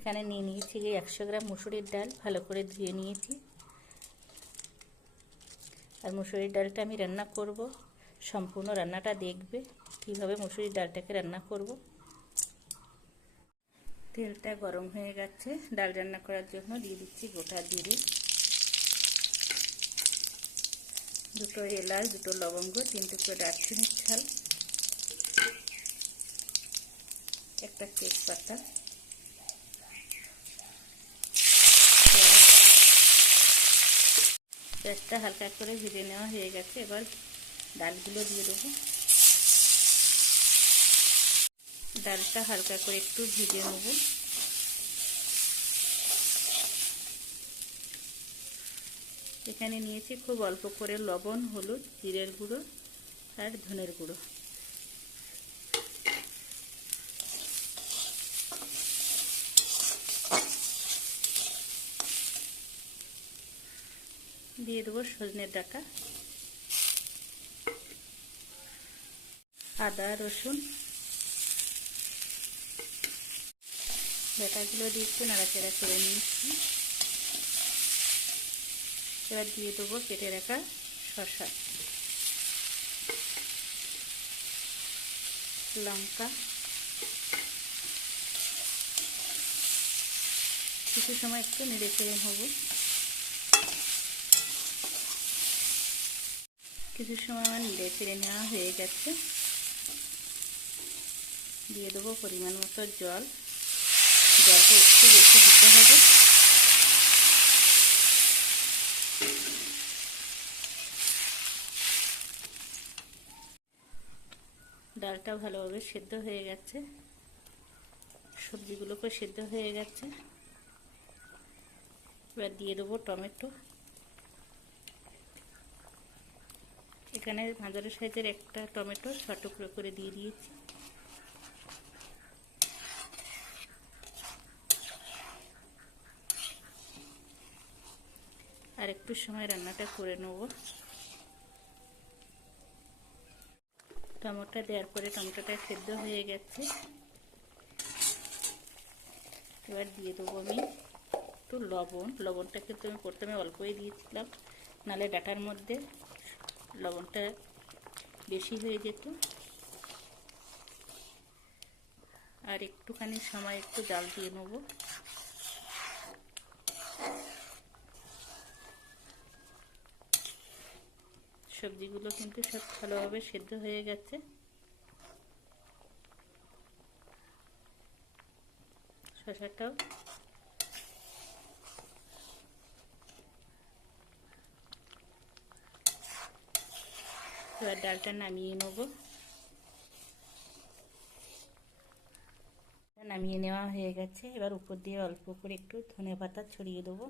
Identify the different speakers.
Speaker 1: এখানে নিয়ে নিয়েছি একশো গ্রাম মুসুরির ডাল, ভালো করে ধুয়ে নিয়েছি। আর মুসুরির ডালটা আমি রান্না করব। সম্পূর্ণ রান্নাটা দেখবে কীভাবে মুসুরির ডালটাকে রান্না করব। তেলটা গরম হয়ে গেছে। ডাল রান্না করার জন্য দিয়ে দিচ্ছি গোটা জিরে। দুটো এলাচ, দুটো লবঙ্গ, তিন টুকরো দারচিনির ছাল, একটা তেজপাতা। পেঁয়াজটা হালকা করে ভেজে নেওয়া হয়ে গেছে। এবার ডালগুলো দিয়ে দেবো। ডালটা হালকা করে একটু ভেজে নেব। এখানে নিয়েছি খুব অল্প করে লবণ, হলুদ, জিরের গুঁড়ো আর ধনের গুঁড়ো। দিয়ে দেবো সজনের ডাটা, আদা, রসুন। ডাটাগুলো দিয়ে একটু নাড়াচাড়া করে নিয়েছি। এবার দিয়ে দেবো কেটে রাখা শশা লঙ্কা। কিছু সময় একটু নেড়ে চেড়ে নেব। কিছু সময় আমার নেড়ে চেড়ে নেওয়া হয়ে গেছে। দিয়ে দেবো পরিমাণ মতো জল। জলটা একটু বেশি দিতে হবে। ডালটা ভালোভাবে সেদ্ধ হয়ে গেছে। সবজিগুলোকে সেদ্ধ হয়ে গেছে। এবার দিয়ে দেবো টমেটো। এখানে মাঝারি সাইজের একটা টমেটো ছ টুকরো করে দিয়ে দিয়েছি। আর একটু সময় রান্নাটা করে নেব। টমেটো দেওয়ার পরে টমেটোটা সেদ্ধ হয়ে গেছে। এবার দিয়ে দেবো আমি একটু লবণ। লবণটা কিন্তু আমি প্রথমে অল্পই দিয়েছিলাম, নালে ডাটার মধ্যে লবণটা বেশি হয়ে যেত। আর একটুখানি সময় একটু জাল দিয়ে নেব। সবজিগুলো কিন্তু সব ভালোভাবে সেদ্ধ হয়ে গেছে। শশাটাও এবার ডালটা নামিয়ে নেব নামিয়ে নেওয়া হয়ে গেছে এবার উপর দিয়ে অল্প করে একটু ধনে পাতা ছড়িয়ে দেবো